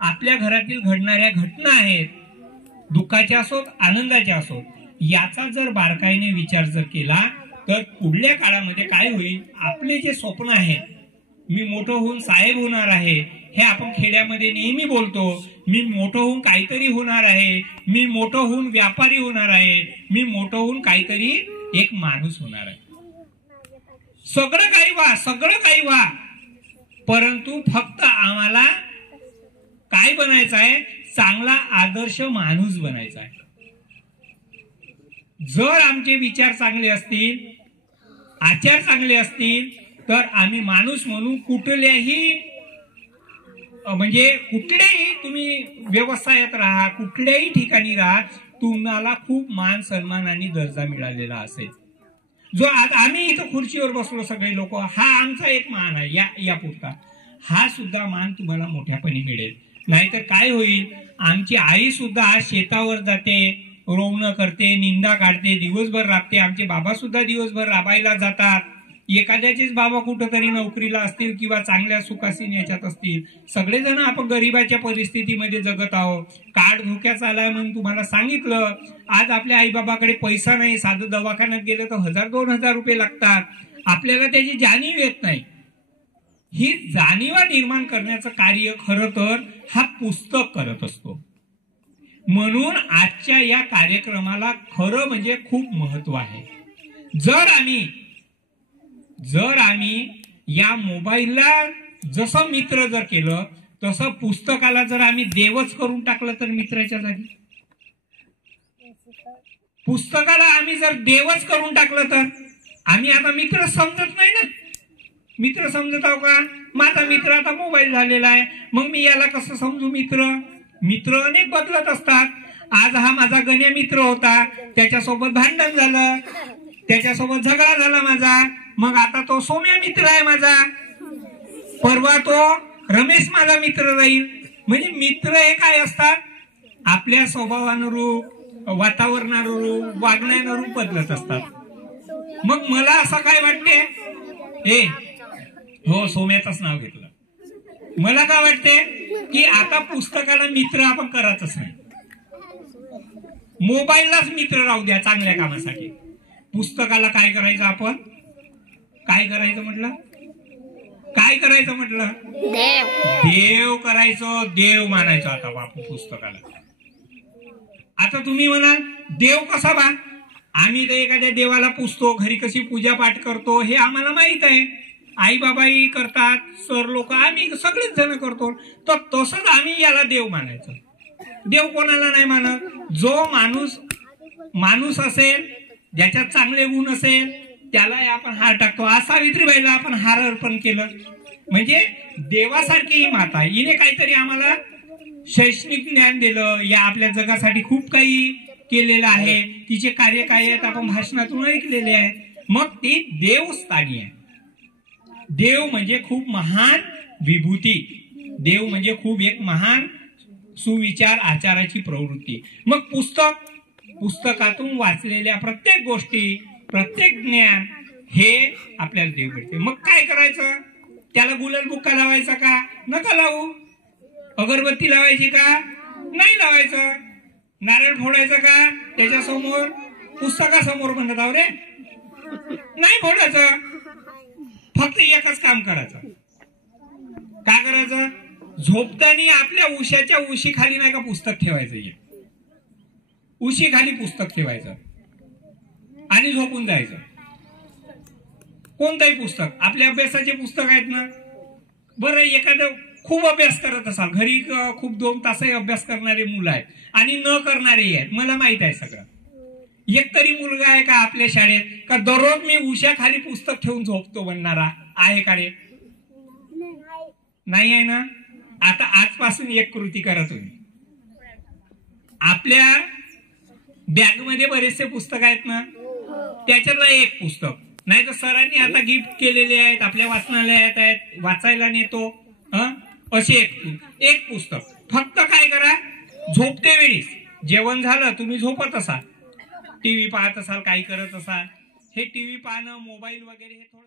आपल्या घरातील घडणाऱ्या घटना आहेत, दुःखाच्या असोत आनंदाच्या असोत, याचा जर बारकाईने विचार जर केला तर पुढल्या काळामध्ये काय होईल, आपले जे स्वप्न आहेत, मी मोठं होऊन साहेब होणार आहे हे आपण खेड्यामध्ये नेहमी बोलतो, मी मोठं होऊन काहीतरी होणार आहे, मी मोठं होऊन व्यापारी होणार आहे, मी मोठं होऊन काहीतरी एक माणूस होणार आहे. सगळं काही व्हा, परंतु फक्त आम्हाला काय बनायचं आहे, चांगला आदर्श माणूस बनायचा आहे. जर आमचे विचार चांगले असतील, आचार चांगले असतील, तर आम्ही माणूस म्हणून कुठल्याही कुठल्याही तुम्ही व्यवसायात राहा, कुठल्याही ठिकाणी राहा, तुम्हाला खूप मान सन्मान आणि दर्जा मिळालेला असेल. जो आज आम्ही इथं खुर्चीवर बसलो सगळे लोक, हा आमचा एक मान आहे यापुरता, हा सुद्धा मान तुम्हाला मोठ्यापणी मिळेल. नाहीतर काय होईल, आमची आई सुद्धा आज शेतावर जाते, रोवणं करते, निंदा काढते, दिवसभर राबते. आमचे बाबा सुद्धा दिवसभर राबायला जातात. एखाद्याचेच बाबा कुठंतरी नोकरीला असतील किंवा चांगल्या सुखासीन याच्यात असतील. सगळेजण आपण गरिबाच्या परिस्थितीमध्ये जगत आहोत. कार्ड धोक्याचा आलाय म्हणून तुम्हाला सांगितलं. आज आपल्या आई बाबाकडे पैसा नाही, साधं दवाखान्यात गेलं तर 1000-2000 रुपये लागतात. आपल्याला त्याची जाणीव येत नाही. ही जाणीवा निर्माण करण्याचं कार्य खरं तर हा पुस्तक करत असतो. म्हणून आजच्या या कार्यक्रमाला खरं म्हणजे खूप महत्व आहे. जर आम्ही या मोबाईलला जसं मित्र जर केलं, तसं पुस्तकाला जर आम्ही देवच करून टाकलं तर मित्राच्या जागी, पुस्तकाला आम्ही जर देवच करून टाकलं तर आम्ही आता मित्र समजत नाही ना. मित्र समजत आहो का? माझा मित्र आता मोबाईल झालेला आहे, मग मी याला कसं समजू मित्र? मित्र अनेक बदलत असतात. आज हा माझा गण्या मित्र होता, त्याच्यासोबत भांडण झालं, त्याच्यासोबत झगडा झाला माझा, मग आता तो सोम्या मित्र आहे माझा, परवा तो रमेश माझा मित्र राहील. म्हणजे मित्र हे काय असतात, आपल्या स्वभावानुरूप, वातावरणानुरूप, वागण्यानुरूप बदलत असतात. मग मला असं काय वाटते, हो सोम्याचंच नाव घेतलं, मला काय वाटते की आता पुस्तकाला मित्र आपण करायचंच नाही, मोबाईललाच मित्र राहू द्या चांगल्या कामासाठी. पुस्तकाला काय करायचं, आपण काय करायचं म्हटलं, देव करायचं, देव मानायचं. आता बापू पुस्तकाला, आता तुम्ही म्हणाल देव कसा बा, आम्ही तर एखाद्या देवाला पुजतो, घरी कशी पूजा पाठ करतो हे आम्हाला माहित आहे, आई बाबाही करतात, सर लोक, आम्ही सगळेच जण करतो. तर तसंच आम्ही याला देव मानायचं. देव कोणाला नाही मानत, जो माणूस असेल, ज्याच्यात चांगले गुण असेल, त्याला आपण हार टाकतो. आज सावित्रीबाईला आपण हार अर्पण केलं, म्हणजे देवासारखी ही माता, हिने काहीतरी आम्हाला शैक्षणिक ज्ञान दिलं, या आपल्या जगासाठी खूप काही केलेलं आहे. तिचे कार्य काय आहेत आपण भाषणातून ऐकलेले आहेत. मग ती देवस्थानी आहे. देव म्हणजे खूप महान विभूती, देव म्हणजे खूप एक महान सुविचार आचाराची प्रवृत्ती. मग पुस्तकातून वाचलेल्या प्रत्येक गोष्टी, प्रत्येक ज्ञान हे आपल्याला देव भेटते. मग काय करायचं, त्याला गुलाल बुक्का लावायचा का, नका लावू. अगरबत्ती लावायची का, नाही लावायचं. नारळ फोडायचं का, त्याच्यासमोर पुस्तकासमोर म्हणत आहो रे, नाही फोडायचं. फक्त एकच काम करायचं, काय करायचं, झोपताना आपल्या उशाच्या उशी खाली नाही का पुस्तक ठेवायचं, उशी खाली पुस्तक ठेवायचं आणि झोपून जायचं. कोणताही पुस्तक, आपल्या अभ्यासाचे पुस्तक आहेत ना. बरं, एखादं खूप अभ्यास करत असाल, घरी खूप 2 तासही अभ्यास करणारे मुलं आहेत आणि न करणारेही आहेत, मला माहित आहे सगळं. एक तरी मुलगा आहे का आपल्या शाळेत का दररोज मी उशा खाली पुस्तक ठेवून झोपतो म्हणणारा आहे का रे? नाही आहे ना. आता आजपासून एक कृती करा तुम्ही. आपल्या बॅग मध्ये बरेचसे पुस्तक आहेत ना, त्याच्यातलं एक पुस्तक, नाही तर सरांनी आता गिफ्ट केलेले आहेत, आपल्या वाचनालयात आहेत, वाचायला नेतो, असे एक पुस्तक. फक्त काय करा, झोपते वेळी, जेवण झालं, तुम्ही झोपत असाल, टीव्ही पाहत असाल, काही करत असाल, हे टीव्ही पाहणं, मोबाईल वगैरे हे थोडं